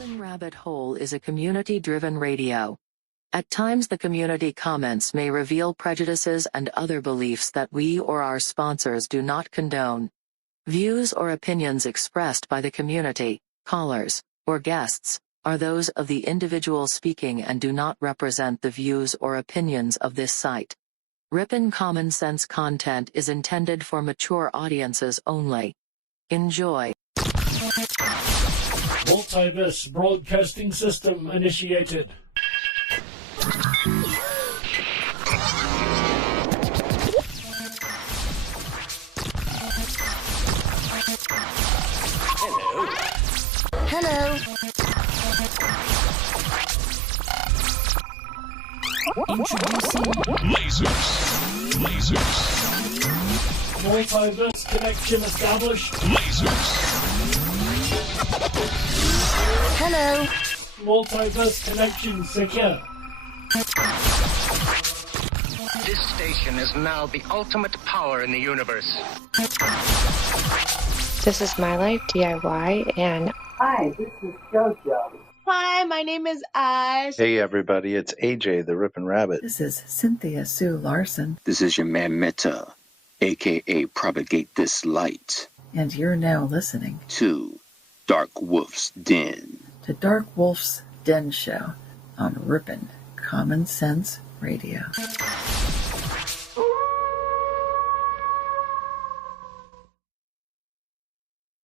Rip'n Rabbit Hole is a community-driven radio. At times the community comments may reveal prejudices and other beliefs that we or our sponsors do not condone. Views or opinions expressed by the community, callers, or guests, are those of the individual speaking and do not represent the views or opinions of this site. Rip'n Common Sense content is intended for mature audiences only. Enjoy. Multiverse broadcasting system initiated. Hello. Introducing lasers. Multiverse connection established. Lasers. Hello. Multiverse connection secure. This station is now the ultimate power in the universe. This is My Life DIY, and hi, this is JoJo. Hi, my name is Ash. Hey everybody, it's AJ the Rip'n Rabbit. This is Cynthia Sue Larson. This is your man Meta, aka Propagate This Light. And you're now listening to DarkWolf's Den. The DarkWolf's Den Show on Rip'n Common Sense Radio.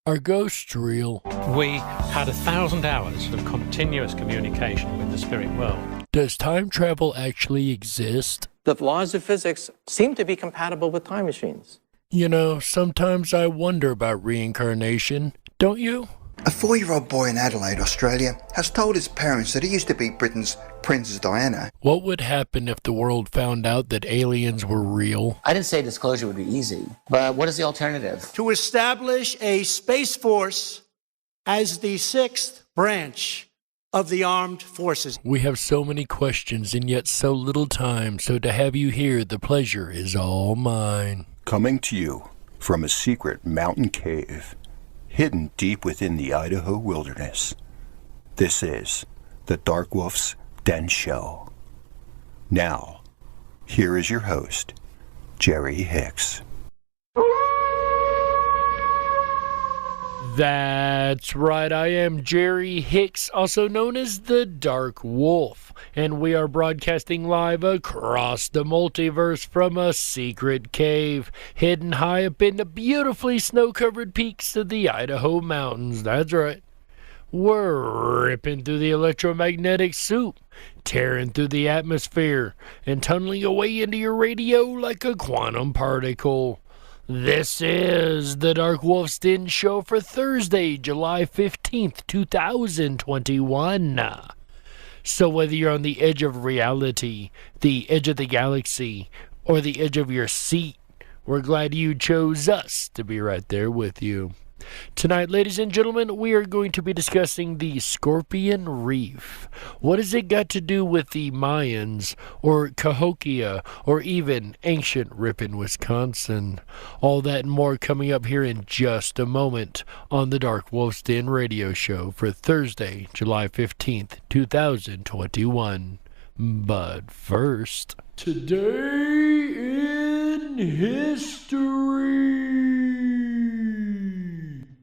Are ghosts real? We had 1,000 hours of continuous communication with the spirit world. Does time travel actually exist? The laws of physics seem to be compatible with time machines. You know, sometimes I wonder about reincarnation, don't you? A 4-year-old boy in Adelaide, Australia, has told his parents that he used to be Britain's Princess Diana. What would happen if the world found out that aliens were real? I didn't say disclosure would be easy, but what is the alternative? To establish a space force as the 6th branch of the armed forces. We have so many questions and yet so little time, so to have you here, the pleasure is all mine. Coming to you from a secret mountain cave hidden deep within the Idaho wilderness. This is the DarkWolf's Den Show. Now, here is your host, Jerry Hicks. That's right, I am Jerry Hicks, also known as the Dark Wolf, and we are broadcasting live across the multiverse from a secret cave, hidden high up in the beautifully snow-covered peaks of the Idaho mountains. That's right. We're ripping through the electromagnetic soup, tearing through the atmosphere, and tunneling away into your radio like a quantum particle. This is the DarkWolf's Den Show for Thursday, July 15th, 2021. So whether you're on the edge of reality, the edge of the galaxy, or the edge of your seat, we're glad you chose us to be right there with you. Tonight, ladies and gentlemen, we are going to be discussing the Scorpion Reef. What has it got to do with the Mayans, or Cahokia, or even ancient Ripon, Wisconsin? All that and more coming up here in just a moment on the DarkWolf's Den Radio Show for Thursday, July 15th, 2021. But first, today in history.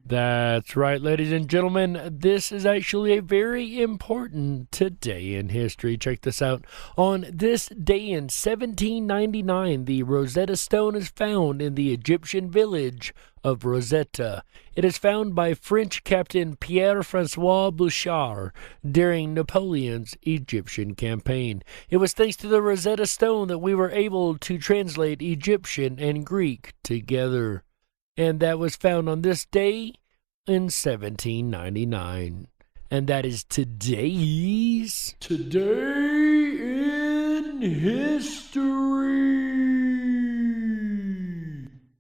That's right, ladies and gentlemen. This is actually a very important today in history. Check this out. On this day in 1799, the Rosetta Stone is found in the Egyptian village of Rosetta. It is found by French Captain Pierre-François Bouchard during Napoleon's Egyptian campaign. It was thanks to the Rosetta Stone that we were able to translate Egyptian and Greek together. And that was found on this day in 1799. And that is today's Today in History.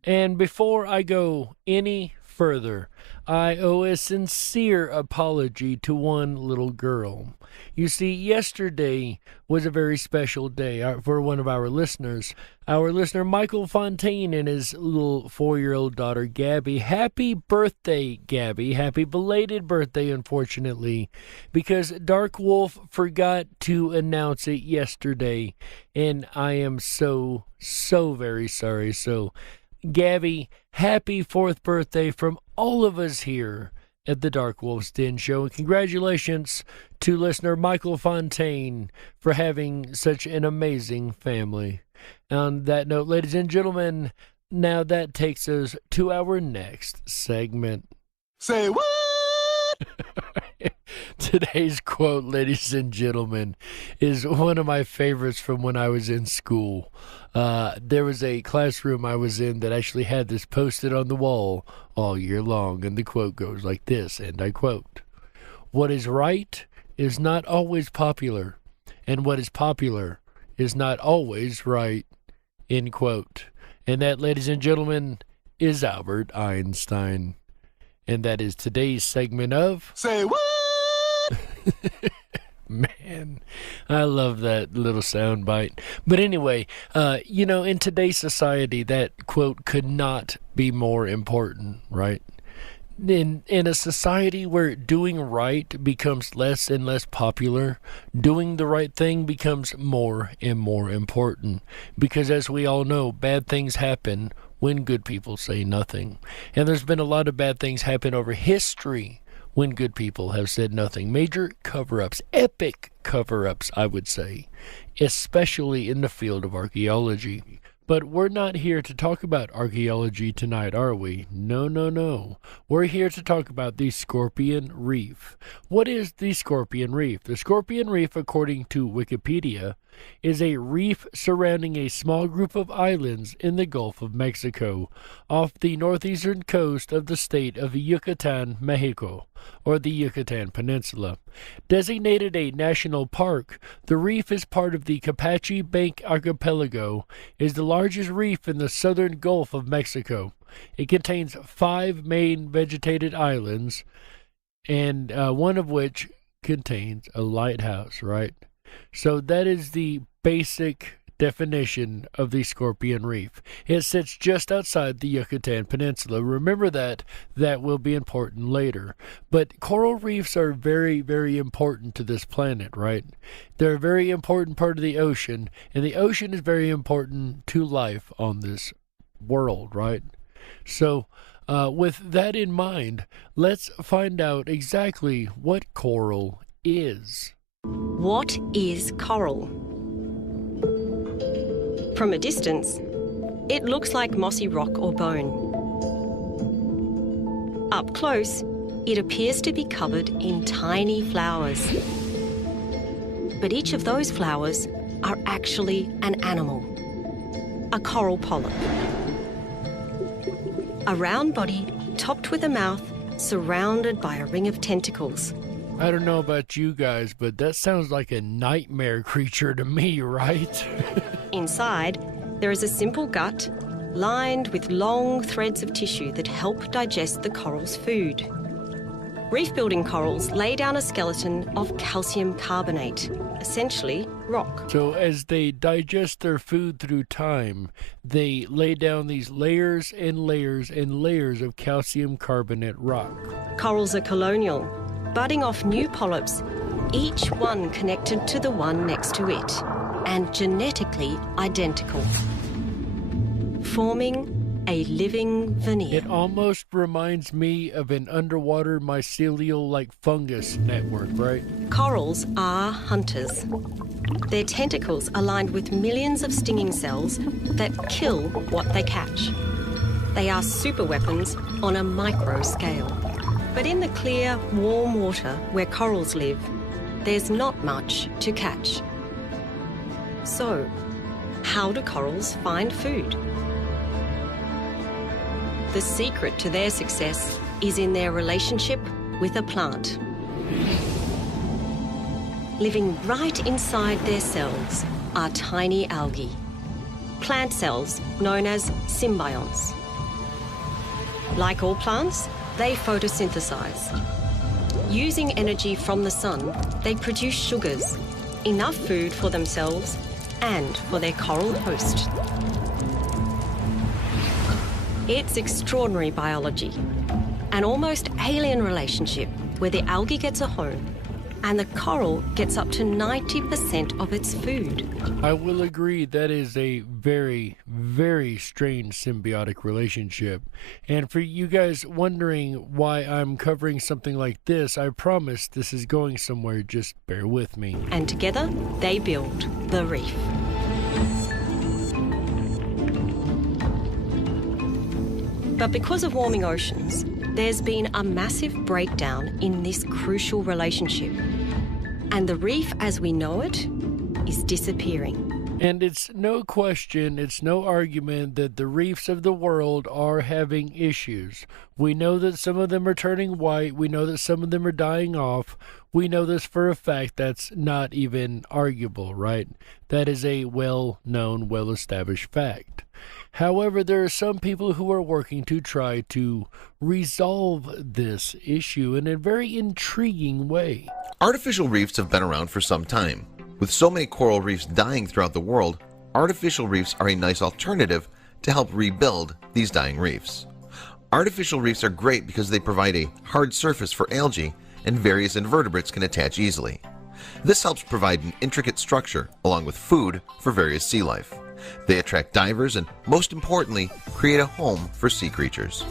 And before I go any further, I owe a sincere apology to one little girl. You see, yesterday was a very special day for one of our listeners. Our listener, Michael Fontaine, and his little 4-year-old daughter, Gabby. Happy birthday, Gabby. Happy belated birthday, unfortunately, because Dark Wolf forgot to announce it yesterday, and I am so very sorry. So, Gabby, happy 4th birthday from all of us here at the Darkwolf's Den Show, and congratulations to listener Michael Fontaine for having such an amazing family. On that note, ladies and gentlemen, now that takes us to our next segment. Say what? Today's quote, ladies and gentlemen, is one of my favorites from when I was in school. There was a classroom I was in that actually had this posted on the wall all year long, and the quote goes like this, and I quote, "What is right is not always popular, and what is popular is not always right," end quote. And that, ladies and gentlemen, is Albert Einstein. And that is today's segment of Say What? Man, I love that little sound bite. But anyway, in today's society, that quote could not be more important, right? In a society where doing right becomes less and less popular, doing the right thing becomes more and more important. Because as we all know, bad things happen when good people say nothing. And there's been a lot of bad things happen over history when good people have said nothing. Major cover-ups, epic cover-ups, I would say, especially in the field of archaeology. But we're not here to talk about archaeology tonight, are we? No. We're here to talk about the Scorpion Reef. What is the Scorpion Reef? The Scorpion Reef, according to Wikipedia, is a reef surrounding a small group of islands in the Gulf of Mexico, off the northeastern coast of the state of Yucatan, Mexico, or the Yucatan Peninsula. Designated a national park, the reef is part of the Campeche Bank Archipelago, is the largest reef in the southern Gulf of Mexico. It contains 5 main vegetated islands, and one of which contains a lighthouse, right? So that is the basic definition of the Scorpion Reef. It sits just outside the Yucatan Peninsula. Remember that. That will be important later. But coral reefs are very, very important to this planet, right? They're a very important part of the ocean, and the ocean is very important to life on this world, right? So, with that in mind, let's find out exactly what coral is. What is coral? From a distance, it looks like mossy rock or bone. Up close, it appears to be covered in tiny flowers. But each of those flowers are actually an animal, a coral polyp. A round body topped with a mouth surrounded by a ring of tentacles. I don't know about you guys, but that sounds like a nightmare creature to me, right? Inside, there is a simple gut lined with long threads of tissue that help digest the coral's food. Reef-building corals lay down a skeleton of calcium carbonate, essentially rock. So as they digest their food through time, they lay down these layers and layers and layers of calcium carbonate rock. Corals are colonial, budding off new polyps, each one connected to the one next to it, and genetically identical, forming a living veneer. It almost reminds me of an underwater mycelial-like fungus network, right? Corals are hunters. Their tentacles are lined with millions of stinging cells that kill what they catch. They are super weapons on a micro scale. But in the clear, warm water where corals live, there's not much to catch. So, how do corals find food? The secret to their success is in their relationship with a plant. Living right inside their cells are tiny algae, plant cells known as symbionts. Like all plants, they photosynthesize. Using energy from the sun, they produce sugars, enough food for themselves and for their coral host. It's extraordinary biology, an almost alien relationship where the algae gets a home and the coral gets up to 90% of its food. I will agree that is a very, very strange symbiotic relationship. And for you guys wondering why I'm covering something like this, I promise this is going somewhere, just bear with me. And together, they build the reef. But because of warming oceans, there's been a massive breakdown in this crucial relationship. And the reef as we know it is disappearing. And it's no question, it's no argument that the reefs of the world are having issues. We know that some of them are turning white. We know that some of them are dying off. We know this for a fact. That's not even arguable, right? That is a well-known, well-established fact. However, there are some people who are working to try to resolve this issue in a very intriguing way. Artificial reefs have been around for some time. With so many coral reefs dying throughout the world, artificial reefs are a nice alternative to help rebuild these dying reefs. Artificial reefs are great because they provide a hard surface for algae and various invertebrates can attach easily. This helps provide an intricate structure along with food for various sea life. They attract divers and, most importantly, create a home for sea creatures.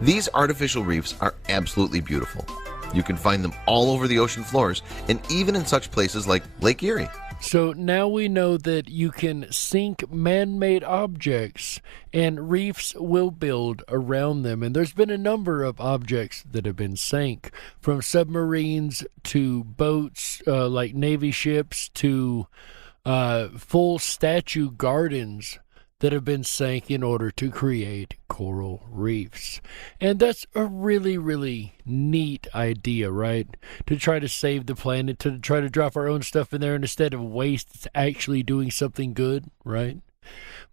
These artificial reefs are absolutely beautiful. You can find them all over the ocean floors and even in such places like Lake Erie. So now we know that you can sink man-made objects and reefs will build around them. And there's been a number of objects that have been sank, from submarines to boats like Navy ships to full statue gardens that have been sank in order to create coral reefs. And that's a really, really neat idea, right? To try to save the planet, to try to drop our own stuff in there, and instead of waste, it's actually doing something good, right?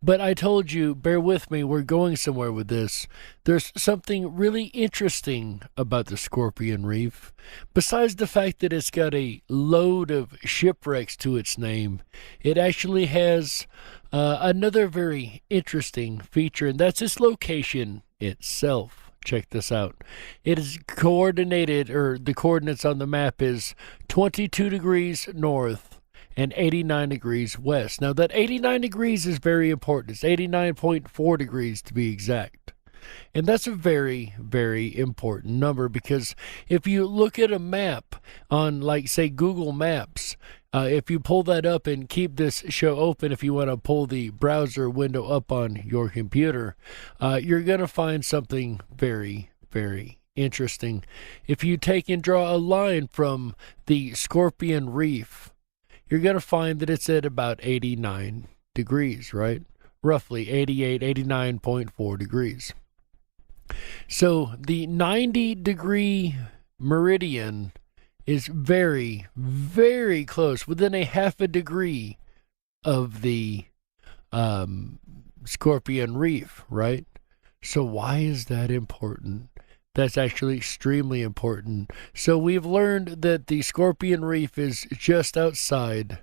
But I told you, bear with me, we're going somewhere with this. There's something really interesting about the Scorpion Reef. Besides the fact that it's got a load of shipwrecks to its name, it actually has another very interesting feature, and that's its location itself. Check this out. It is coordinated, or the coordinates on the map is 22 degrees north and 89 degrees west. Now, that 89 degrees is very important. It's 89.4 degrees to be exact. And that's a very, very important number, because if you look at a map on, like, say, Google Maps, if you pull that up and keep this show open, if you want to pull the browser window up on your computer, you're going to find something very, very interesting. If you take and draw a line from the Scorpion Reef, you're going to find that it's at about 89 degrees, right? Roughly 88, 89.4 degrees. So the 90-degree meridian is very, very close, within a half a degree of the Scorpion Reef, right? So why is that important? That's actually extremely important. So we've learned that the Scorpion Reef is just outside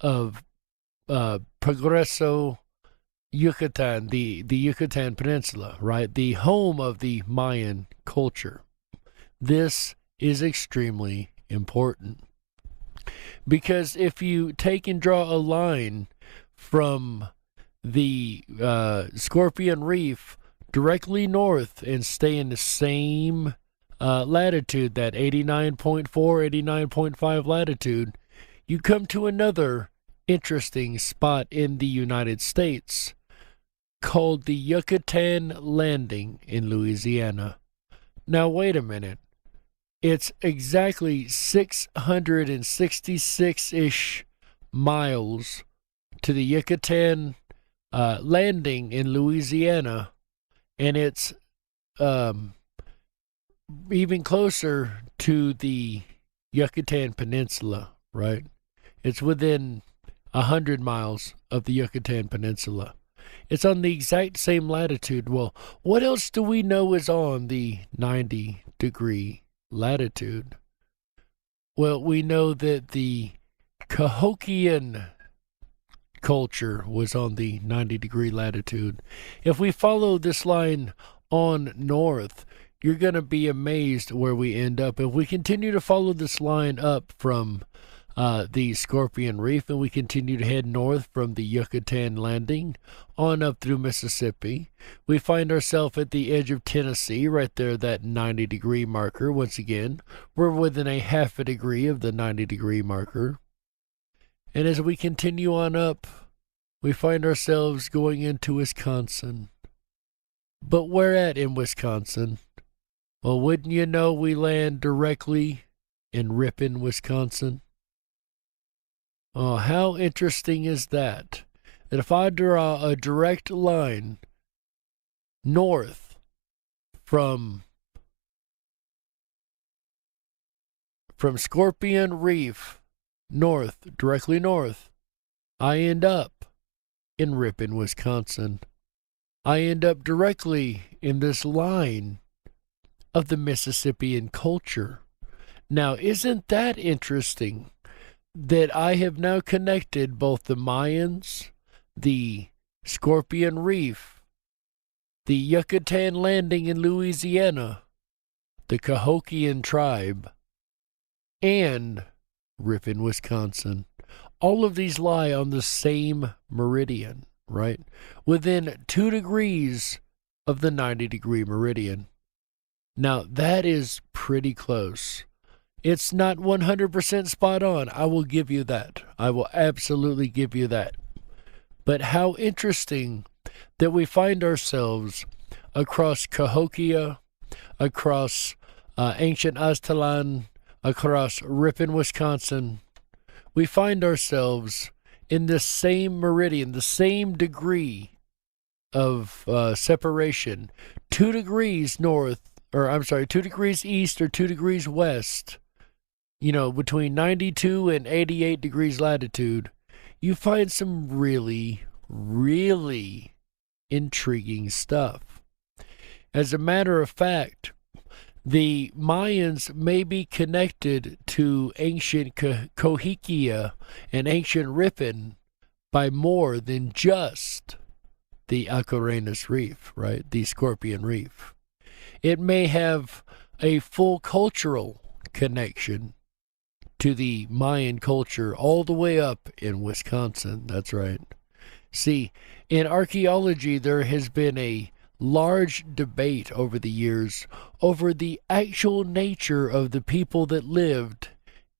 of Progreso, Yucatan, the Yucatan Peninsula, right? The home of the Mayan culture. This is extremely important, because if you take and draw a line from the Scorpion Reef directly north and stay in the same latitude, that 89.4, 89.5 latitude, you come to another interesting spot in the United States called the Yucatan Landing in Louisiana. Now, wait a minute. It's exactly 666-ish miles to the Yucatan Landing in Louisiana, and it's even closer to the Yucatan Peninsula, right? It's within 100 miles of the Yucatan Peninsula. It's on the exact same latitude. Well, what else do we know is on the 90-degree latitude? Well, we know that the Cahokian culture was on the 90-degree latitude. If we follow this line on north, you're going to be amazed where we end up. If we continue to follow this line up from the Scorpion Reef, and we continue to head north from the Yucatan Landing on up through Mississippi, we find ourselves at the edge of Tennessee, right there, that 90-degree marker. Once again, we're within a half a degree of the 90-degree marker. And as we continue on up, we find ourselves going into Wisconsin. But where at in Wisconsin? Well, wouldn't you know, we land directly in Ripon, Wisconsin. Oh, how interesting is that? That if I draw a direct line north from Scorpion Reef, north, directly north, I end up in Ripon, Wisconsin. I end up directly in this line of the Mississippian culture. Now, isn't that interesting? That I have now connected both the Mayans, the Scorpion Reef, the Yucatan Landing in Louisiana, the Cahokian tribe, and Ripon, Wisconsin. All of these lie on the same meridian, right? Within 2 degrees of the 90-degree meridian. Now, that is pretty close. It's not 100% spot on. I will give you that. I will absolutely give you that. But how interesting that we find ourselves across Cahokia, across ancient Aztlan, across Ripon, Wisconsin. We find ourselves in the same meridian, the same degree of separation. 2 degrees north, 2 degrees east or 2 degrees west. You know, between 92 and 88 degrees latitude, you find some really, really intriguing stuff. As a matter of fact, the Mayans may be connected to ancient Cahokia and ancient Ripon by more than just the Acarenus Reef, right? The Scorpion Reef. It may have a full cultural connection to the Mayan culture all the way up in Wisconsin. That's right. See, in archaeology, there has been a large debate over the years over the actual nature of the people that lived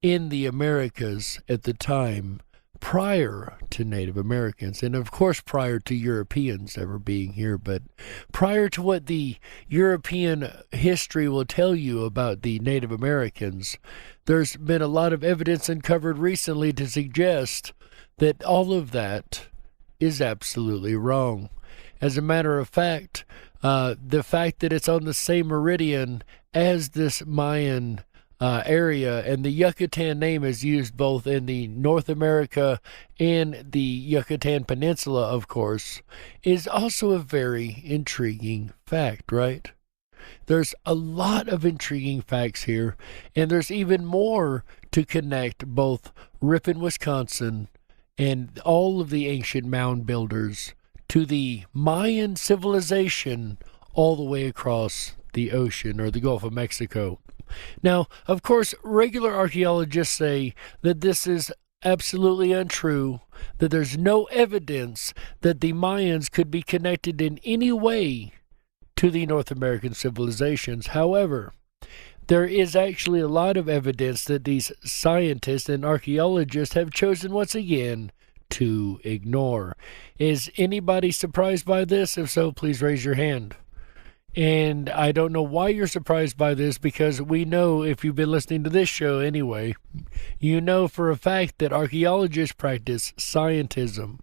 in the Americas at the time prior to Native Americans, and of course prior to Europeans ever being here, but prior to what the European history will tell you about the Native Americans, there's been a lot of evidence uncovered recently to suggest that all of that is absolutely wrong. As a matter of fact, the fact that it's on the same meridian as this Mayan area, and the Yucatan name is used both in the North America and the Yucatan Peninsula, of course, is also a very intriguing fact, right? There's a lot of intriguing facts here, and there's even more to connect both Ripon, Wisconsin, and all of the ancient mound builders to the Mayan civilization all the way across the ocean, or the Gulf of Mexico. Now, of course, regular archaeologists say that this is absolutely untrue, that there's no evidence that the Mayans could be connected in any way to the North American civilizations. However, there is actually a lot of evidence that these scientists and archaeologists have chosen once again to ignore. Is anybody surprised by this? If so, please raise your hand. And I don't know why you're surprised by this, because we know, if you've been listening to this show anyway, you know for a fact that archaeologists practice scientism.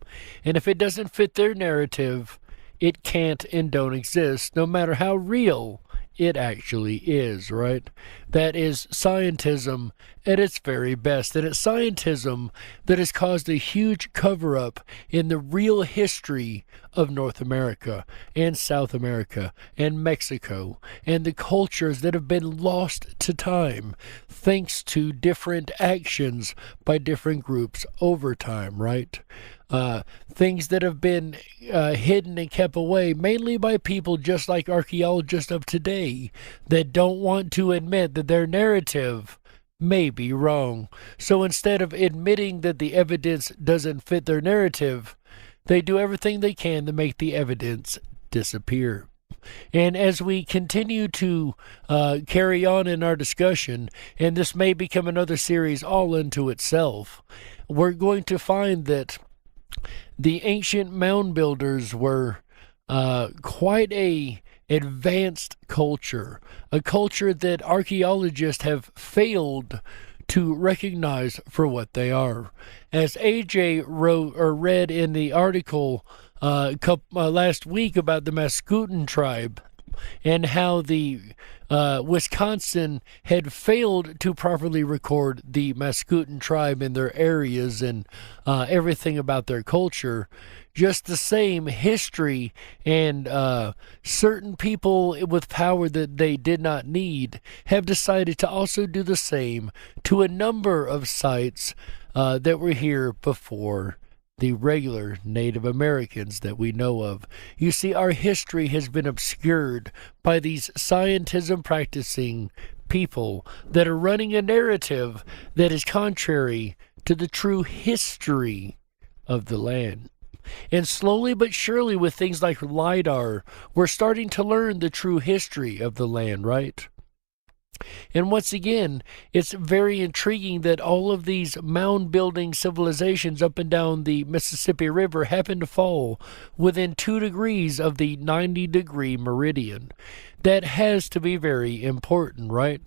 And if it doesn't fit their narrative, it can't and don't exist, no matter how real it actually is, right? That is scientism at its very best. And it's scientism that has caused a huge cover-up in the real history of North America and South America and Mexico and the cultures that have been lost to time thanks to different actions by different groups over time, right? Things that have been hidden and kept away, mainly by people just like archaeologists of today that don't want to admit that their narrative may be wrong. So instead of admitting that the evidence doesn't fit their narrative, they do everything they can to make the evidence disappear. And as we continue to carry on in our discussion, and this may become another series all unto itself, we're going to find that the ancient mound builders were quite a advanced culture, a culture that archaeologists have failed to recognize for what they are. As AJ wrote or read in the article last week about the Mascouten tribe and how the Wisconsin had failed to properly record the Mascouten tribe in their areas and everything about their culture. Just the same history and certain people with power that they did not need have decided to also do the same to a number of sites that were here before the regular Native Americans that we know of. You see, our history has been obscured by these scientism practicing people that are running a narrative that is contrary to the true history of the land. And slowly but surely with things like LiDAR, we're starting to learn the true history of the land, right? And once again, it's very intriguing that all of these mound-building civilizations up and down the Mississippi River happen to fall within 2 degrees of the 90-degree meridian. That has to be very important, right?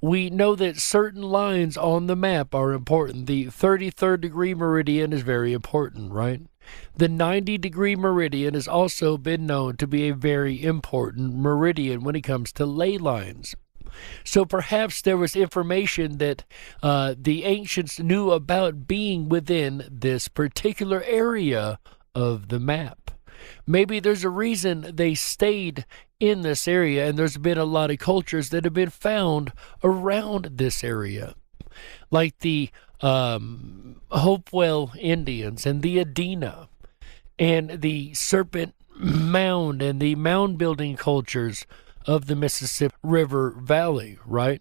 We know that certain lines on the map are important. The 33rd degree meridian is very important, right? The 90-degree meridian has also been known to be a very important meridian when it comes to ley lines. So perhaps there was information that the ancients knew about being within this particular area of the map. Maybe there's a reason they stayed in this area, and there's been a lot of cultures that have been found around this area, like the Hopewell Indians and the Adena and the Serpent Mound and the mound building cultures of the Mississippi River Valley, right?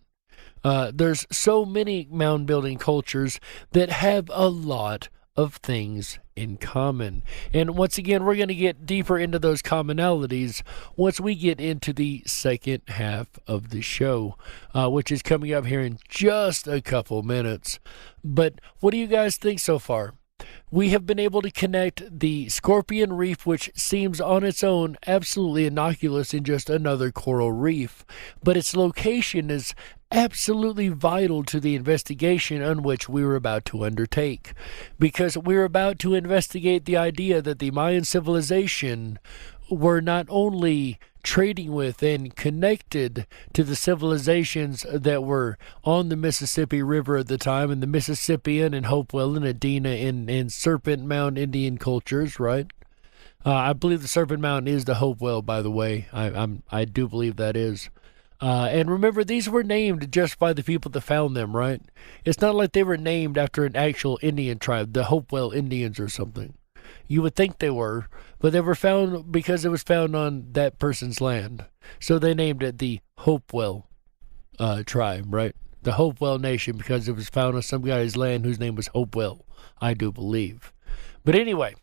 There's so many mound building cultures that have a lot of things in common. And once again, we're going to get deeper into those commonalities once we get into the second half of the show, which is coming up here in just a couple minutes. But what do you guys think so far? We have been able to connect the Scorpion Reef, which seems on its own absolutely innocuous in just another coral reef, but its location is absolutely vital to the investigation on which we were about to undertake, because we're about to investigate the idea that the Mayan civilization were not only trading with and connected to the civilizations that were on the Mississippi River at the time, and the Mississippian and Hopewell and Adena and Serpent Mound Indian cultures, right? I believe the Serpent Mound is the Hopewell, by the way. I do believe that is. And remember, these were named just by the people that found them, right? It's not like they were named after an actual Indian tribe, the Hopewell Indians or something. You would think they were, but they were found because it was found on that person's land. So they named it the Hopewell tribe, right? The Hopewell Nation, because it was found on some guy's land whose name was Hopewell, I do believe. But anyway,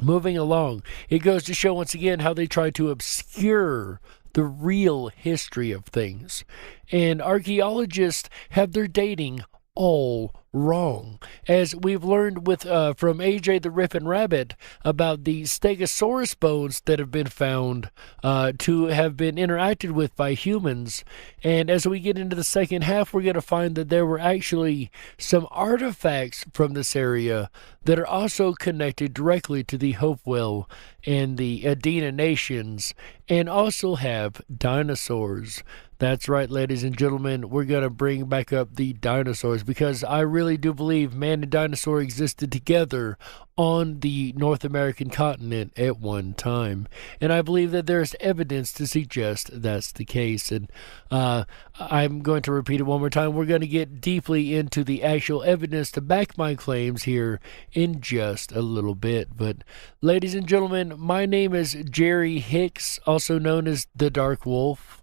moving along, it goes to show once again how they try to obscure the real history of things. And archaeologists have their dating all wrong. as we've learned with from AJ the Riff and Rabbit about the Stegosaurus bones that have been found to have been interacted with by humans. And as we get into the second half, we're going to find that there were actually some artifacts from this area that are also connected directly to the Hopewell and the Adena nations, and also have dinosaurs. That's right, ladies and gentlemen, we're going to bring back up the dinosaurs, because I really do believe man and dinosaur existed together on the North American continent at one time. And I believe that there's evidence to suggest that's the case. And I'm going to repeat it one more time. We're going to get deeply into the actual evidence to back my claims here in just a little bit. But ladies and gentlemen, my name is Jerry Hicks, also known as the Dark Wolf.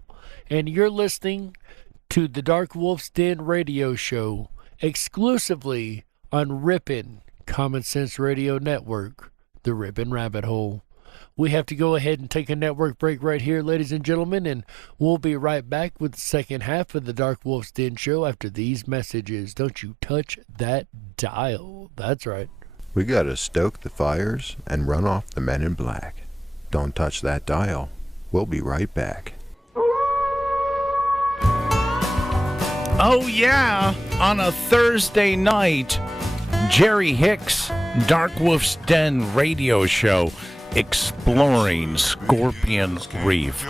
And you're listening to the DarkWolf's Den Radio Show, exclusively on Rippin' Common Sense Radio Network, the Rippin' Rabbit Hole. We have to go ahead and take a network break right here, ladies and gentlemen, and we'll be right back with the second half of the DarkWolf's Den Show after these messages. Don't you touch that dial. That's right. We gotta stoke the fires and run off the men in black. Don't touch that dial. We'll be right back. Oh yeah, on a Thursday night, Jerry Hicks, DarkWolf's Den Radio Show, exploring Scorpion Reef.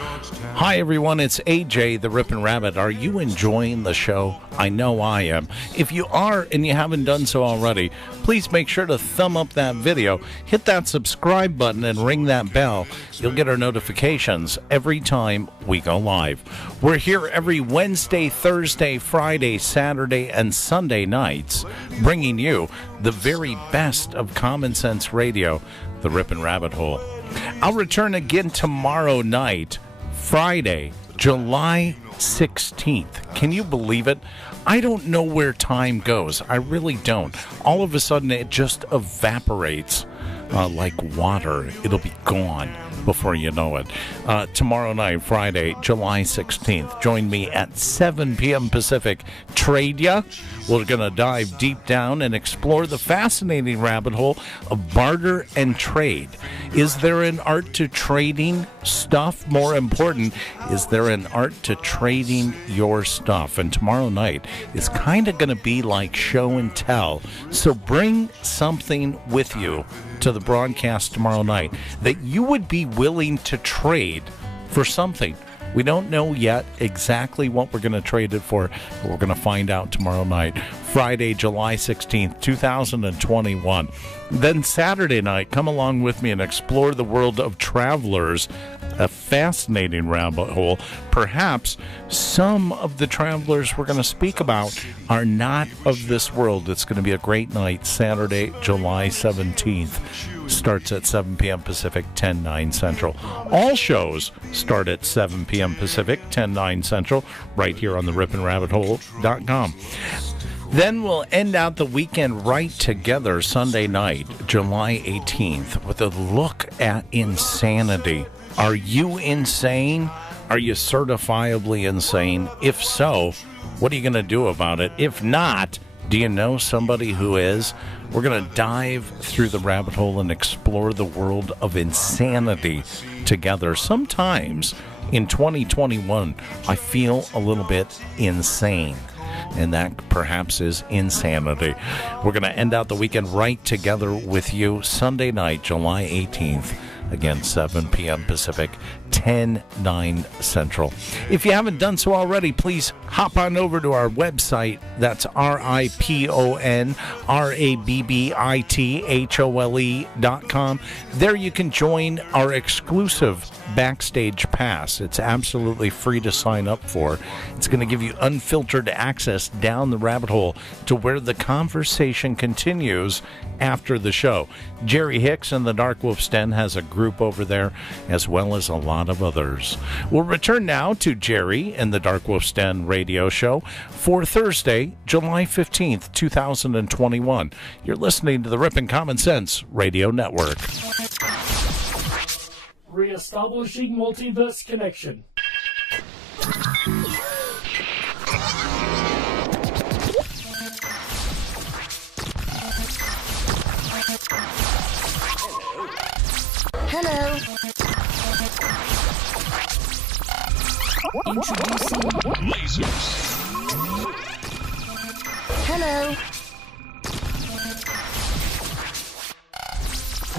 Hi everyone, it's AJ the Rippin' Rabbit. Are you enjoying the show? I know I am. If you are and you haven't done so already, please make sure to thumb up that video, hit that subscribe button, and ring that bell. You'll get our notifications every time we go live. We're here every Wednesday, Thursday, Friday, Saturday, and Sunday nights, bringing you the very best of common sense radio, the Rippin' Rabbit Hole. I'll return again tomorrow night, Friday, July 16th. Can you believe it? I don't know where time goes. I really don't. All of a sudden, it just evaporates like water. It'll be gone before you know it. Tomorrow night, Friday, July 16th. Join me at 7 p.m. Pacific. Trade ya? We're going to dive deep down and explore the fascinating rabbit hole of barter and trade. Is there an art to trading stuff? More important, is there an art to trading your stuff? And tomorrow night is kind of going to be like show and tell. So bring something with you to the broadcast tomorrow night that you would be willing to trade for something. We don't know yet exactly what we're going to trade it for, but we're going to find out tomorrow night, Friday, July 16th, 2021. Then Saturday night, come along with me and explore the world of travelers, a fascinating rabbit hole. Perhaps some of the travelers we're going to speak about are not of this world. It's going to be a great night, Saturday, July 17th. Starts at 7 p.m. Pacific, 10/9 Central. All shows start at 7 p.m. Pacific, 10/9 Central, right here on the rippinrabbithole.com. Then we'll end out the weekend right together Sunday night, July 18th, with a look at insanity. Are you insane? Are you certifiably insane? If so, what are you going to do about it? If not, do you know somebody who is? We're going to dive through the rabbit hole and explore the world of insanity together. Sometimes in 2021, I feel a little bit insane. And that perhaps is insanity. We're going to end out the weekend right together with you Sunday night, July 18th. Again, 7 p.m. Pacific, 10/9 Central. If you haven't done so already, please hop on over to our website. That's RIPONRABBITHOLE.com. There you can join our exclusive Backstage Pass. It's absolutely free to sign up for. It's going to give you unfiltered access down the rabbit hole to where the conversation continues after the show. Jerry Hicks and the DarkWolf's Den has a group over there, as well as a lot of others. We'll return now to Jerry and the DarkWolf's Den Radio Show for Thursday, July 15th, 2021. You're listening to the Rippin' Common Sense Radio Network. Re-establishing multiverse connection. Hello. Introducing lasers. Hello.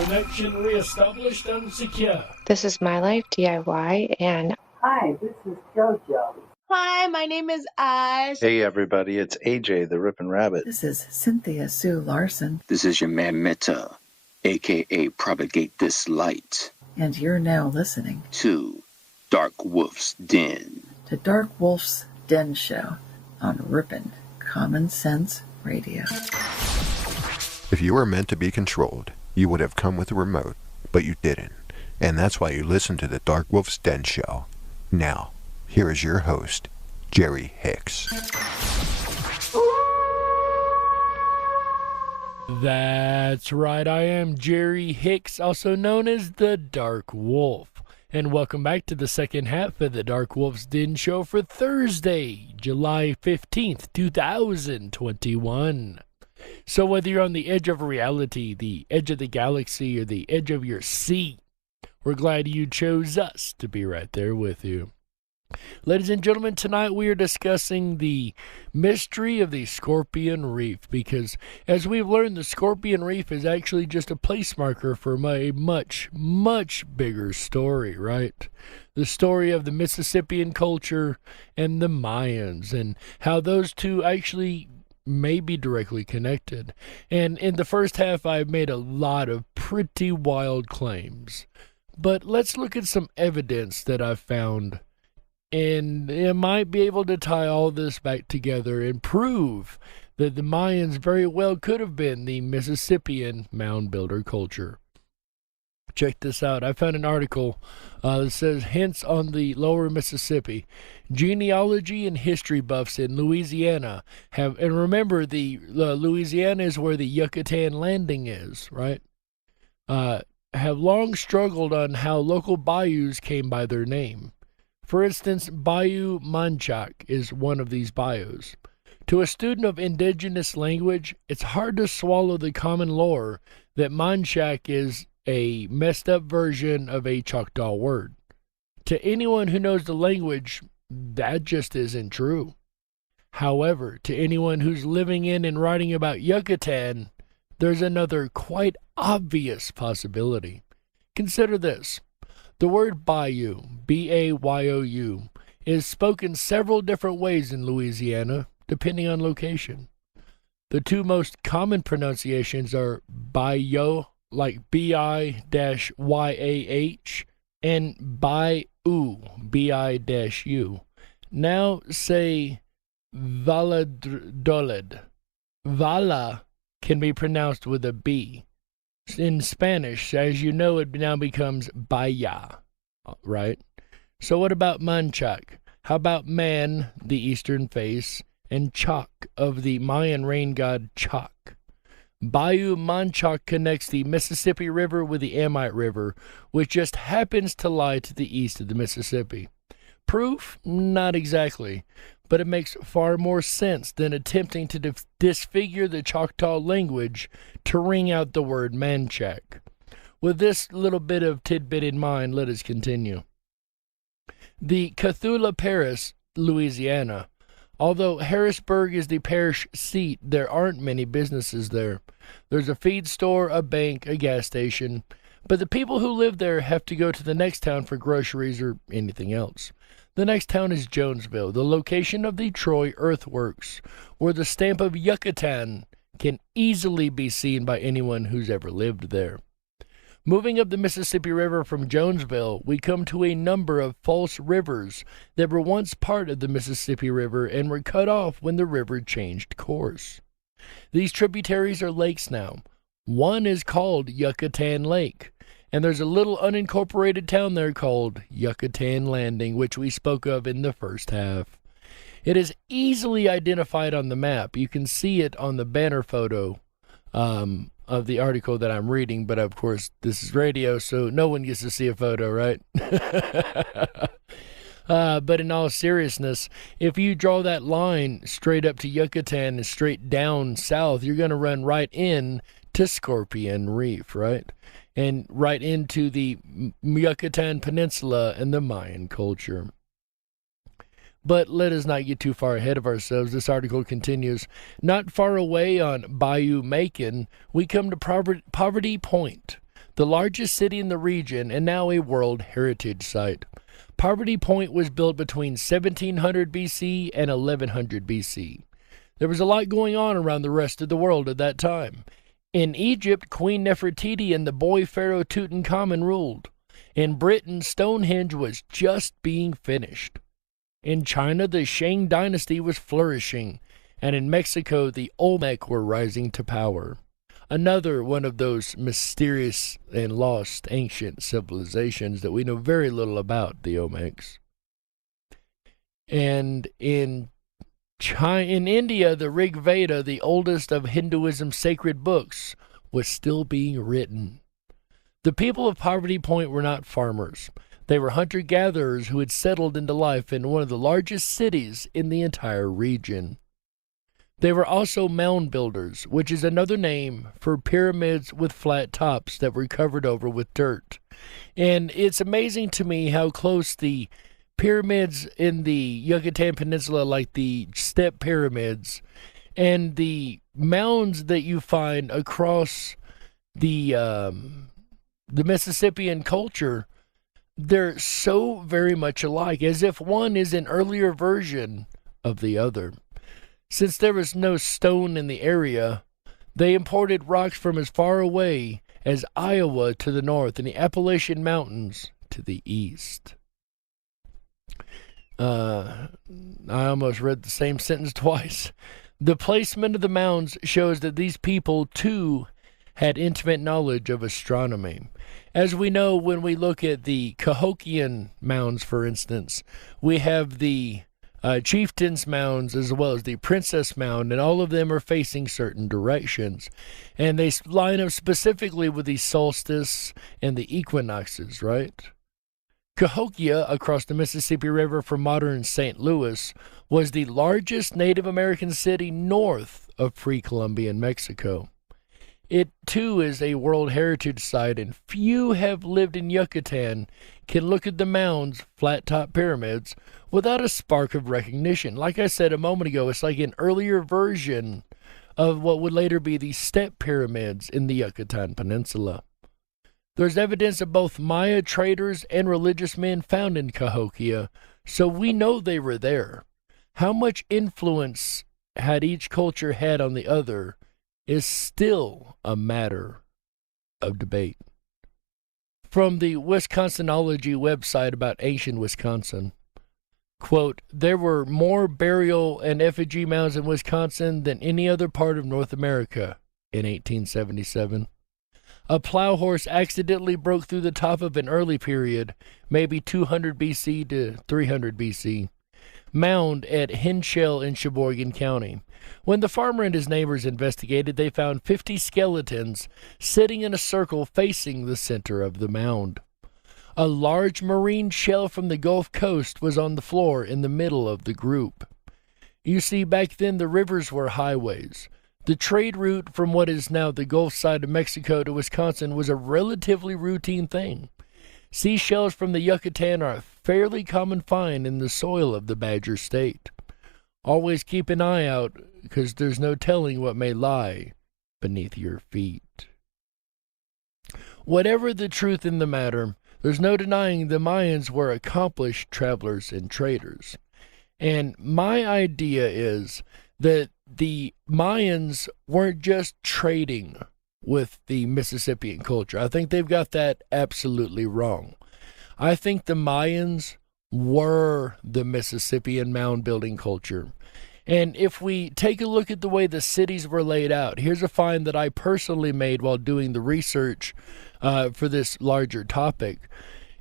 Connection reestablished and secure. This is My Life DIY, and Hi, this is JoJo. Hi, my name is Ash. Hey everybody, it's AJ the Rippin' Rabbit. This is Cynthia Sue Larson. This is your man Meta, aka Propagate This Light. And you're now listening to DarkWolf's Den. The DarkWolf's Den Show on Rippin' Common Sense Radio. If you were meant to be controlled, you would have come with a remote, but you didn't. And that's why you listen to the DarkWolf's Den Show. Now, here is your host, Jerry Hicks. That's right, I am Jerry Hicks, also known as the Dark Wolf. And welcome back to the second half of the DarkWolf's Den Show for Thursday, July 15th, 2021. So whether you're on the edge of reality, the edge of the galaxy, or the edge of your seat, we're glad you chose us to be right there with you. Ladies and gentlemen, tonight we are discussing the mystery of the Scorpion Reef, because as we've learned, the Scorpion Reef is actually just a place marker for a much, much bigger story, right? The story of the Mississippian culture and the Mayans, and how those two actually may be directly connected. And in the first half, I've made a lot of pretty wild claims. But let's look at some evidence that I've found, and it might be able to tie all this back together and prove that the Mayans very well could have been the Mississippian mound builder culture. Check this out. I found an article that says, hints on the lower Mississippi. Genealogy and history buffs in Louisiana have, and remember, the Louisiana is where the Yucatan landing is, right? Have long struggled on how local bayous came by their name. For instance, Bayou Manchac is one of these bayous. To a student of indigenous language, it's hard to swallow the common lore that Manchac is a messed up version of a Choctaw word. To anyone who knows the language, that just isn't true. However, to anyone who's living in and writing about Yucatan, there's another quite obvious possibility. Consider this. The word bayou, B-A-Y-O-U, is spoken several different ways in Louisiana, depending on location. The two most common pronunciations are bayou, like B-I-Y-A-H, and bayou, B-I-U. Now say Valladolid. Vala can be pronounced with a B. In Spanish, as you know, it now becomes Baya, right? So what about Manchac? How about Man, the eastern face, and Chac of the Mayan rain god Chac? Bayou Manchac connects the Mississippi River with the Amite River, which just happens to lie to the east of the Mississippi. Proof? Not exactly. But it makes far more sense than attempting to disfigure the Choctaw language to wring out the word Manchac. With this little bit of tidbit in mind, let us continue. The Cthulhu Parish, Louisiana. Although Harrisburg is the parish seat, there aren't many businesses there. There's a feed store, a bank, a gas station, but the people who live there have to go to the next town for groceries or anything else. The next town is Jonesville, the location of the Troy Earthworks, where the stamp of Yucatan can easily be seen by anyone who's ever lived there. Moving up the Mississippi River from Jonesville, we come to a number of false rivers that were once part of the Mississippi River and were cut off when the river changed course. These tributaries are lakes now. One is called Yucatan Lake, and there's a little unincorporated town there called Yucatan Landing, which we spoke of in the first half. It is easily identified on the map. You can see it on the banner photo of the article that I'm reading, but of course this is radio, so no one gets to see a photo, right? But in all seriousness, if you draw that line straight up to Yucatan and straight down south, you're going to run right in to Scorpion Reef, right? and right into the Yucatan Peninsula and the Mayan culture. But let us not get too far ahead of ourselves. This article continues. Not far away on Bayou Macon, we come to Poverty Point, the largest city in the region and now a World Heritage Site. Poverty Point was built between 1700 BC and 1100 BC. There was a lot going on around the rest of the world at that time. In Egypt, Queen Nefertiti and the boy pharaoh Tutankhamun ruled. In Britain, Stonehenge was just being finished. In China, the Shang dynasty was flourishing, and in Mexico, the Olmec were rising to power. Another one of those mysterious and lost ancient civilizations that we know very little about, the Olmecs. And in India, the Rig Veda, the oldest of Hinduism's sacred books, was still being written. The people of Poverty Point were not farmers. They were hunter-gatherers who had settled into life in one of the largest cities in the entire region. They were also mound builders, which is another name for pyramids with flat tops that were covered over with dirt. And it's amazing to me how close the pyramids in the Yucatan Peninsula, like the step pyramids, and the mounds that you find across the Mississippian culture, they're so very much alike, as if one is an earlier version of the other. Since there was no stone in the area, they imported rocks from as far away as Iowa to the north and the Appalachian Mountains to the east. I almost read the same sentence twice. The placement of the mounds shows that these people, too, had intimate knowledge of astronomy. As we know, when we look at the Cahokian mounds, for instance, we have the chieftain's mounds as well as the princess mound, and all of them are facing certain directions. And they line up specifically with the solstice and the equinoxes, right? Cahokia, across the Mississippi River from modern St. Louis, was the largest Native American city north of pre-Columbian Mexico. It, too, is a World Heritage Site, and few have lived in Yucatan can look at the mounds, flat-top pyramids, without a spark of recognition. Like I said a moment ago, it's like an earlier version of what would later be the step pyramids in the Yucatan Peninsula. There's evidence of both Maya traders and religious men found in Cahokia, so we know they were there. How much influence had each culture had on the other is still a matter of debate. From the Wisconsinology website about ancient Wisconsin, quote, there were more burial and effigy mounds in Wisconsin than any other part of North America in 1877. A plow horse accidentally broke through the top of an early period, maybe 200 BC to 300 BC, mound at Henshell in Sheboygan County. When the farmer and his neighbors investigated, they found 50 skeletons sitting in a circle facing the center of the mound. A large marine shell from the Gulf Coast was on the floor in the middle of the group. You see, back then the rivers were highways. The trade route from what is now the Gulf side of Mexico to Wisconsin was a relatively routine thing. Seashells from the Yucatan are a fairly common find in the soil of the Badger State. Always keep an eye out, because there's no telling what may lie beneath your feet. Whatever the truth in the matter, there's no denying the Mayans were accomplished travelers and traders. And my idea is that the Mayans weren't just trading with the Mississippian culture. I think they've got that absolutely wrong. I think the Mayans were the Mississippian mound building culture. And if we take a look at the way the cities were laid out, here's a find that I personally made while doing the research for this larger topic.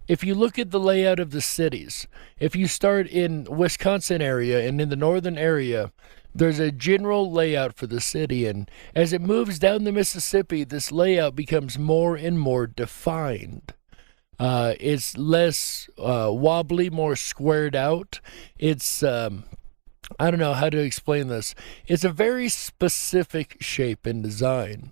If you look at the layout of the cities, if you start in Wisconsin area and in the northern area, there's a general layout for the city, and as it moves down the Mississippi, this layout becomes more and more defined. It's less wobbly, more squared out. It's, I don't know how to explain this. It's a very specific shape and design.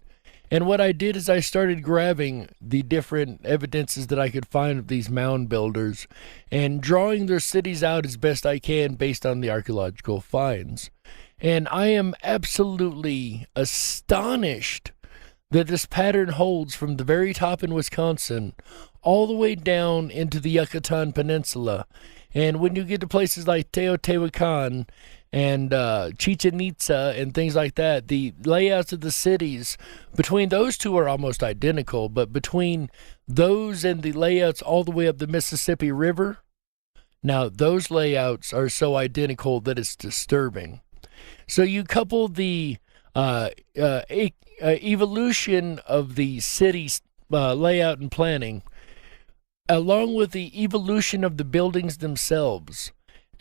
And what I did is I started grabbing the different evidences that I could find of these mound builders and drawing their cities out as best I can based on the archaeological finds. And I am absolutely astonished that this pattern holds from the very top in Wisconsin all the way down into the Yucatan Peninsula. And when you get to places like Teotihuacan and Chichen Itza and things like that, the layouts of the cities between those two are almost identical, but between those and the layouts all the way up the Mississippi River, now those layouts are so identical that it's disturbing. So you couple the evolution of the city's layout and planning along with the evolution of the buildings themselves.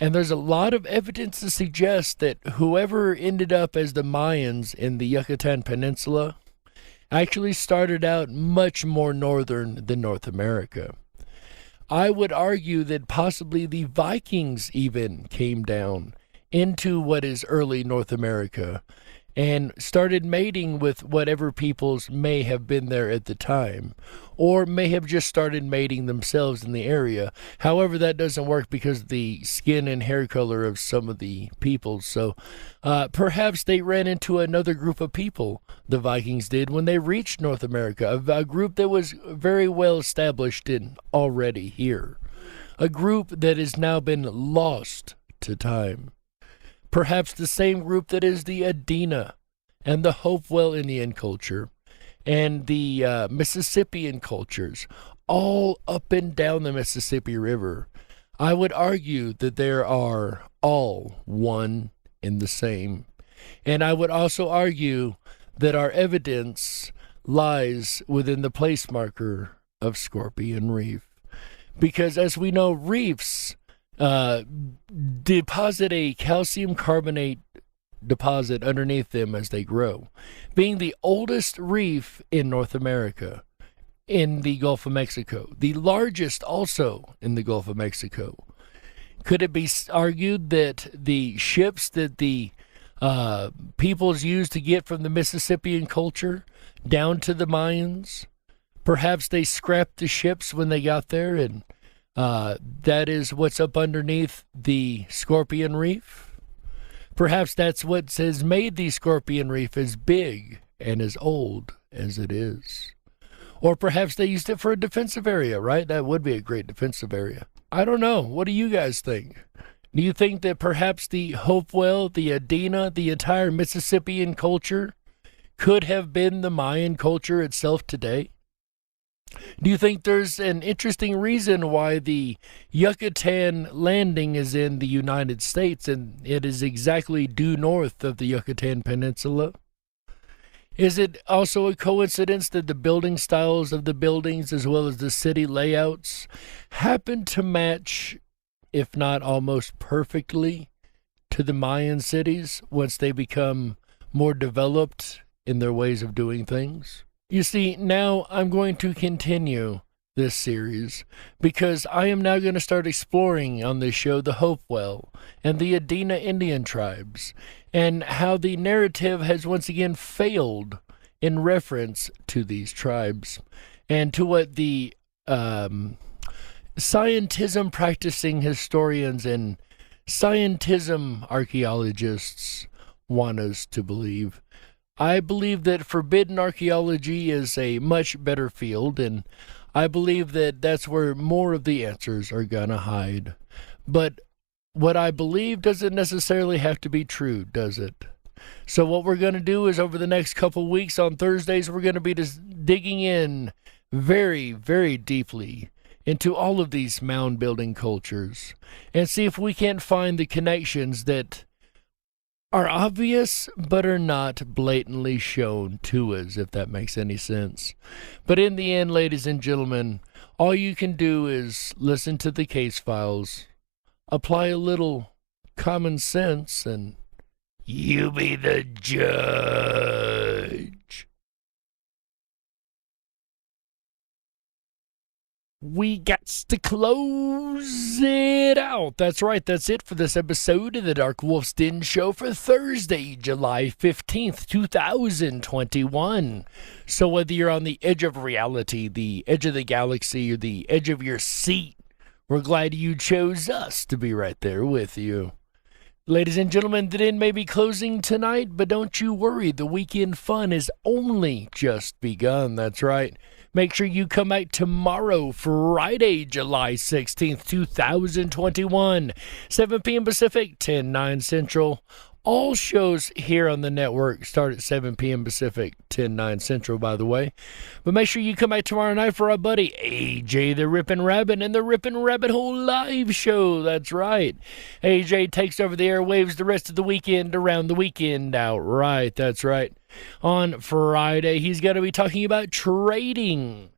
And there's a lot of evidence to suggest that whoever ended up as the Mayans in the Yucatan Peninsula actually started out much more northern than North America. I would argue that possibly the Vikings even came down into what is early North America and started mating with whatever peoples may have been there at the time, or may have just started mating themselves in the area. However, that doesn't work because of the skin and hair color of some of the peoples. So perhaps they ran into another group of people, the Vikings did, when they reached North America, a group that was very well established in already here, a group that has now been lost to time. Perhaps the same group that is the Adena and the Hopewell Indian culture and the Mississippian cultures, all up and down the Mississippi River. I would argue that there are all one and the same. And I would also argue that our evidence lies within the place marker of Scorpion Reef. Because as we know, reefs deposit a calcium carbonate deposit underneath them as they grow, being the oldest reef in North America in the Gulf of Mexico, the largest also in the Gulf of Mexico. Could it be argued that the ships that the peoples used to get from the Mississippian culture down to the Mayans, perhaps they scrapped the ships when they got there, and that is what's up underneath the Scorpion Reef? Perhaps that's what has made the Scorpion Reef as big and as old as it is. Or perhaps they used it for a defensive area, right? That would be a great defensive area. I don't know. What do you guys think? Do you think that perhaps the Hopewell, the Adena, the entire Mississippian culture could have been the Mayan culture itself today? Do you think there's an interesting reason why the Yucatan landing is in the United States and it is exactly due north of the Yucatan Peninsula? Is it also a coincidence that the building styles of the buildings as well as the city layouts happen to match, if not almost perfectly, to the Mayan cities once they become more developed in their ways of doing things? You see, now I'm going to continue this series because I am now going to start exploring on this show the Hopewell and the Adena Indian tribes and how the narrative has once again failed in reference to these tribes and to what the scientism practicing historians and scientism archaeologists want us to believe. I believe that forbidden archaeology is a much better field, and I believe that that's where more of the answers are gonna hide. But what I believe doesn't necessarily have to be true, does it? So what we're gonna do is over the next couple weeks on Thursdays, we're gonna be just digging in very, very deeply into all of these mound building cultures and see if we can't find the connections that are obvious but are not blatantly shown to us, if that makes any sense. But in the end, ladies and gentlemen, all you can do is listen to the case files, apply a little common sense, and you be the judge. we got to close it out. That's right. That's it for this episode of the Darkwolf's Den Show for Thursday, July 15th, 2021. So whether you're on the edge of reality, the edge of the galaxy, or the edge of your seat, we're glad you chose us to be right there with you. Ladies and gentlemen, the den may be closing tonight, but don't you worry. The weekend fun is only just begun. That's right. Make sure you come back tomorrow, Friday, July 16th, 2021, 7 p.m. Pacific, 10/9 Central. All shows here on the network start at 7 p.m. Pacific, 10/9 Central, by the way. But make sure you come back tomorrow night for our buddy AJ the Rippin' Rabbit and the Rippin' Rabbit Hole live show. That's right. AJ takes over the airwaves the rest of the weekend, around the weekend outright. That's right. On Friday, he's going to be talking about trading.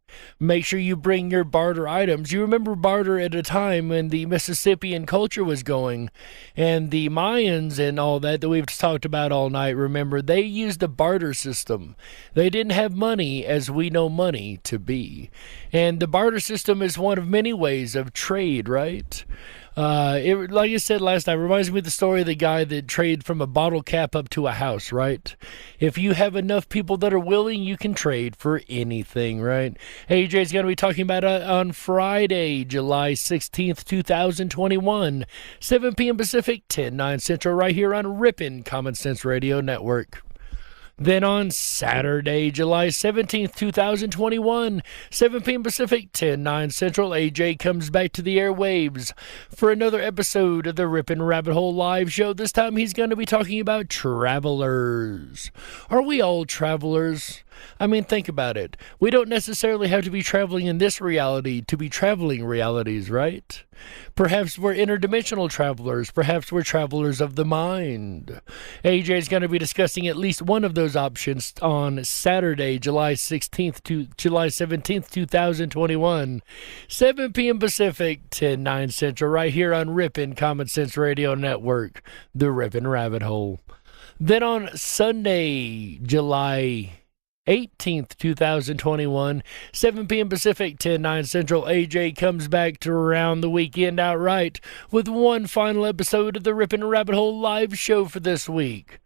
Make sure you bring your barter items. You remember barter at a time when the Mississippian culture was going, and the Mayans and all that we've talked about all night. Remember, they used the barter system. They didn't have money as we know money to be. And the barter system is one of many ways of trade, right? Like I said last night, reminds me of the story of the guy that traded from a bottle cap up to a house, right? If you have enough people that are willing, you can trade for anything, right? AJ's going to be talking about it on Friday, July 16th, 2021, 7 p.m. Pacific, 10/9 Central, right here on Rippin' Common Sense Radio Network. Then on Saturday, July 17th, 2021, 7 p.m. Pacific, 10/9 Central, AJ comes back to the airwaves for another episode of the Rippin' Rabbit Hole live show. This time he's going to be talking about travelers. Are we all travelers? I mean, think about it. We don't necessarily have to be traveling in this reality to be traveling realities, right? Perhaps we're interdimensional travelers. Perhaps we're travelers of the mind. AJ is going to be discussing at least one of those options on Saturday, July 16th to July 17th, 2021, 7 p.m. Pacific, 10/9 Central, right here on Rippin' Common Sense Radio Network, the Rippin' Rabbit Hole. Then on Sunday, July 18th, 2021, 7 p.m. Pacific, 10/9 Central, AJ comes back to round the weekend outright with one final episode of the Rippin' Rabbit Hole live show for this week.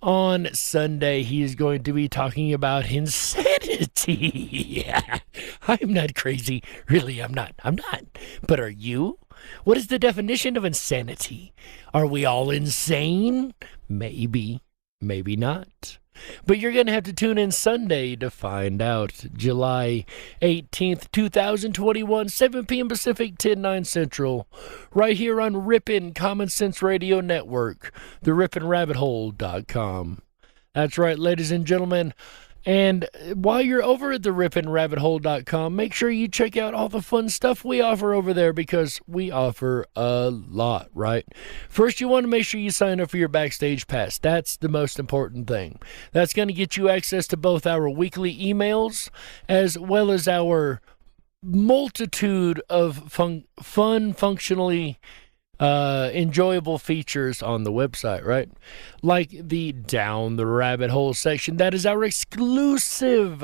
On Sunday, he's going to be talking about insanity. I'm not crazy. Really, I'm not. But are you? What is the definition of insanity? Are we all insane? Maybe. Maybe not. But you're going to have to tune in Sunday to find out. July 18th, 2021, 7 p.m. Pacific, 10/9 Central, right here on Rippin' Common Sense Radio Network, the rippinrabbithole.com. That's right, ladies and gentlemen. And while you're over at the rippinrabbithole.com, make sure you check out all the fun stuff we offer over there, because we offer a lot, right? First, you want to make sure you sign up for your Backstage Pass. That's the most important thing. That's going to get you access to both our weekly emails as well as our multitude of functionally enjoyable features on the website, right? Like the Down the Rabbit Hole section. That is our exclusive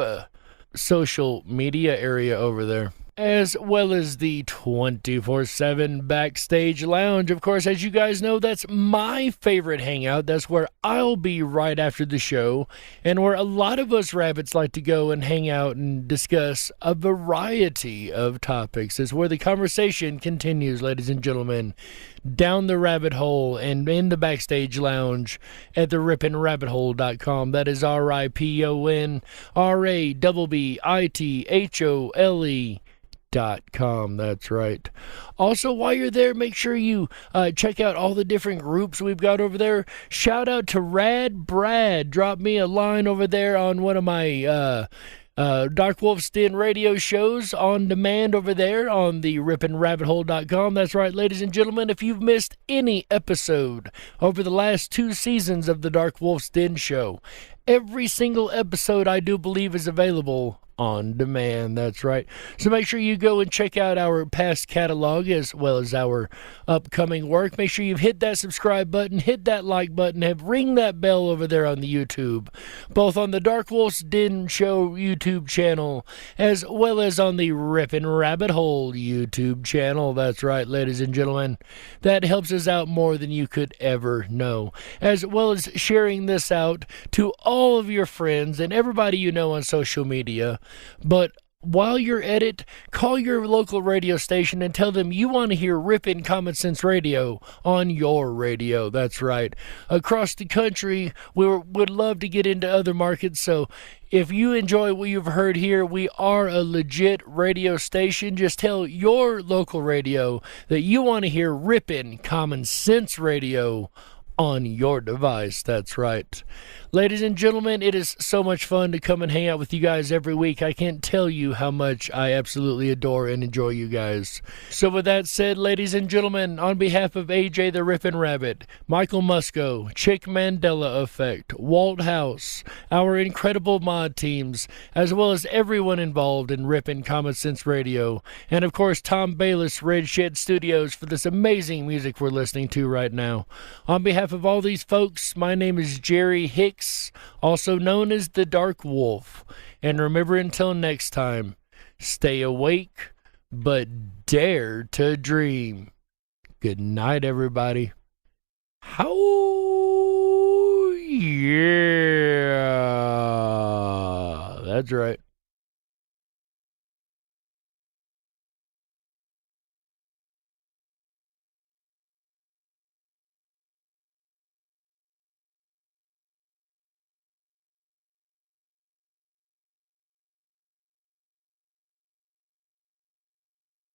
social media area over there. As well as the 24/7 Backstage Lounge. Of course, as you guys know, that's my favorite hangout. That's where I'll be right after the show, and where a lot of us rabbits like to go and hang out and discuss a variety of topics. It's where the conversation continues, ladies and gentlemen, down the rabbit hole and in the Backstage Lounge at the rippinrabbithole.com. That is RIPONRABBITHOLE.com. That's right. Also, while you're there, make sure you check out all the different groups we've got over there. Shout out to Rad Brad. Drop me a line over there on one of my Darkwolf's Den Radio shows on demand over there on the rippinrabbithole.com. That's right, ladies and gentlemen. If you've missed any episode over the last 2 seasons of the Darkwolf's Den show, every single episode I do believe is available on demand. That's right. So make sure you go and check out our past catalog as well as our upcoming work. Make sure you've hit that subscribe button, hit that like button, and ring that bell over there on the YouTube, both on the DarkWolf's Den Show YouTube channel as well as on the Rippin' Rabbit Hole YouTube channel. That's right, ladies and gentlemen. That helps us out more than you could ever know, as well as sharing this out to all of your friends and everybody you know on social media. But while you're at it, call your local radio station and tell them you want to hear Rippin' Common Sense Radio on your radio. That's right. Across the country, we would love to get into other markets, so if you enjoy what you've heard here, we are a legit radio station. Just tell your local radio that you want to hear Rippin' Common Sense Radio on your device. That's right. Ladies and gentlemen, it is so much fun to come and hang out with you guys every week. I can't tell you how much I absolutely adore and enjoy you guys. So with that said, ladies and gentlemen, on behalf of AJ the Rippin' Rabbit, Michael Musco, Chick Mandela Effect, Walt House, our incredible mod teams, as well as everyone involved in Rippin' Common Sense Radio, and of course Tom Bayless, Red Shed Studios, for this amazing music we're listening to right now. On behalf of all these folks, my name is Jerry Hicks, also known as the Dark Wolf. And remember, until next time, stay awake, but dare to dream. Good night, everybody. How? Yeah. That's right.